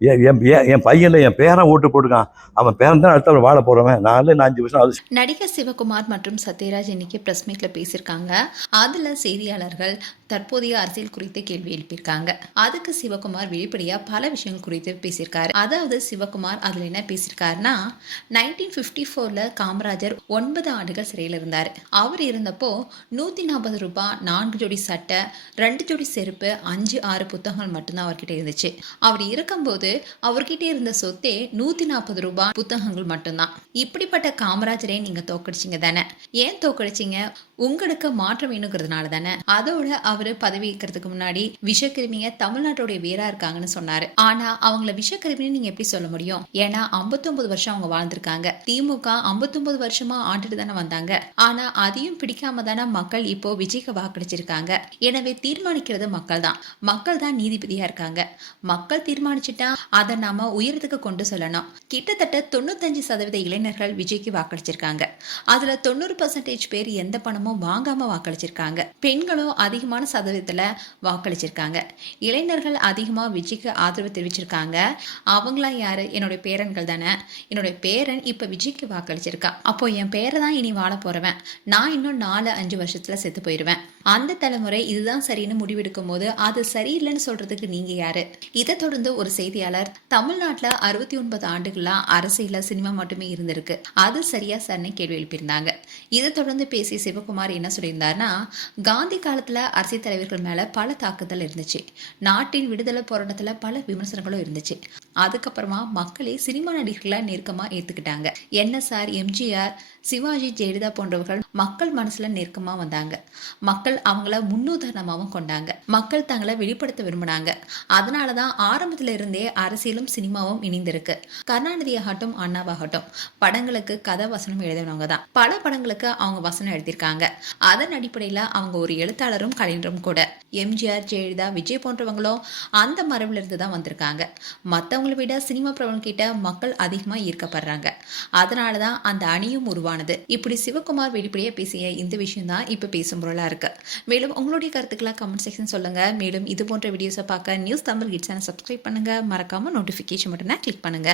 என் பையன்ல என் பேரன் ஓட்டு போட்டுக்கான். அவன் பேரன் தான் அடுத்த வாழ போறவன். 5 வருஷம் அது. நடிகர் சிவகுமார் மற்றும் சத்யராஜ் இன்னைக்கு பிரஸ் மீட்ல பேசியிருக்காங்க. அதுல செய்தியாளர்கள் தற்போதைய அரசியல் குறித்து கேள்வி எழுப்பியிருக்காங்க. அதுக்கு சிவகுமார் வெளிப்படையா பல விஷயங்கள் குறித்து பேசியிருக்காரு. அதாவது சிவகுமார் அதுல என்ன பேசியிருக்காருன்னா, 1954ல காமராஜர் 9 ஆண்டுகள் சிறையில் இருந்தார். அவர் இருந்தப்போ 140 ரூபாய், 4 ஜோடி சட்டை, 2 ஜோடி செருப்பு, 5, 6 புத்தகங்கள் மட்டும்தான் அவர்கிட்ட இருந்துச்சு. அவர் இருக்கும்போது அவர்கிட்ட இருந்த சொத்தே 140 ரூபாய் புத்தகங்கள் மட்டும்தான். இப்படிப்பட்ட காமராஜரை நீங்க தோக்கடிச்சிங்க தானே? ஏன் தோக்கடிச்சிங்க? உங்களுக்கு மாற்றம் வேணுங்கிறதுனால தானே? அதோட அவரு பதவி ஏற்கிறதுக்கு முன்னாடி விஷக்கிருமிய தமிழ்நாட்டுடைய வேரா இருக்காங்கன்னு சொன்னாரு. ஆனா அவங்கள விஷக்கிருமின்னு நீங்க எப்படி சொல்ல முடியும்? ஏன்னா 59 வருஷம் அவங்க வாழ்ந்திருக்காங்க. திமுக 59 வருஷமா ஆண்டுட்டு தானே வந்தாங்க. ஆனா அதையும் பிடிக்காம தானே மக்கள் இப்போ விஜய்க்கு வாக்களிச்சிருக்காங்க. எனவே தீர்மானிக்கிறது மக்கள் தான். மக்கள் தான் நீதிபதியா இருக்காங்க. மக்கள் தீர்மானிச்சுட்டா அதை நாம உயரத்துக்கு கொண்டு சொல்லணும். கிட்டத்தட்ட 95% இளைஞர்கள் விஜய்க்கு வாக்களிச்சிருக்காங்க. அதுல 90% பேர் எந்த பணமும் வாங்காம வாக்களிச்சிருக்காங்க. பெண்களும் அதிகமான சதவீதத்துல வாக்களிச்சிருக்காங்க. இளைஞர்கள் அதிகமா விஜய்க்கு ஆதரவு தெரிவிச்சிருக்காங்க. அவங்களா யாரு? என்னுடைய பேரன்கள் தானே. என்னுடைய பேரன் இப்ப விஜய்க்கு வாக்களிச்சிருக்கா. அப்போ என் பேரை தான் இனி வாழ போறவன். நான் இன்னும் 4-5 வருஷத்துல செத்து போயிருவேன். அந்த தலைமுறை இதுதான் சரின்னு முடிவெடுக்கும் போது அது சரியில்லைன்னு சொல்றதுக்கு நீங்க யாரு? இதை தொடர்ந்து ஒரு செய்தியாளர், தமிழ்நாட்டுல 69 ஆண்டுகளா அரசியல சினிமா மட்டுமே இருந்திருக்கு, அது சரியா சார்னு கேள்வி எழுப்பியிருந்தாங்க. இதை தொடர்ந்து பேசிய சிவகுமார் என்ன சொல்லியிருந்தாருன்னா, காந்தி காலத்துல அரசியல் தலைவர்கள் மேல பல தாக்குதல் இருந்துச்சு. நாட்டின் விடுதலை போராட்டத்துல பல விமர்சனங்களும் இருந்துச்சு. அதுக்கப்புறமா மக்களே சினிமா நடிகர்களை நெருக்கமா ஏத்துக்கிட்டாங்க. NSR, MGR, சிவாஜி, ஜெயலலிதா போன்றவர்கள் மக்கள் மனசுல நெருக்கமா வந்தாங்க. மக்கள் அவங்கள முன்னுதாரணமாகவும் கொண்டாங்க. மக்கள் தங்களை வெளிப்படுத்த விரும்பினாங்க. அதனாலதான் ஆரம்பத்துல இருந்தே அரசியலும் சினிமாவும் இணைந்திருக்கு. கருணாநிதி ஆகட்டும், அண்ணாவாகட்டும் படங்களுக்கு கதை வசனம் எழுதினவங்க தான். பல படங்களுக்கு அவங்க வசனம் எழுதியிருக்காங்க. அதன் அடிப்படையில அவங்க ஒரு எழுத்தாளரும் கலைஞரும் கூட. MGR, ஜெயலலிதா, விஜய் போன்றவங்களும் அந்த மரபில் இருந்து தான் வந்திருக்காங்க. மற்றவங்களை விட சினிமா பிரபலம் கிட்ட மக்கள் அதிகமா ஈர்க்கப்படுறாங்க. அதனாலதான் அந்த அணியும் உருவானது. இப்படி சிவகுமார் வெளிப்படையா பேசிய இந்த விஷயம் தான் இப்ப பேசும் பொருளா இருக்கு. மேலும் உங்களுடைய கருத்துக்களை கமெண்ட் செக்ஷன் சொல்லுங்க. மேலும் இது போன்ற வீடியோஸை பார்க்க நியூஸ் தமிழ் கிட்ஸ் சப்ஸ்கிரைப் பண்ணுங்க. மறக்காம நோட்டிபிகேஷன் பட்டனை கிளிக் பண்ணுங்க.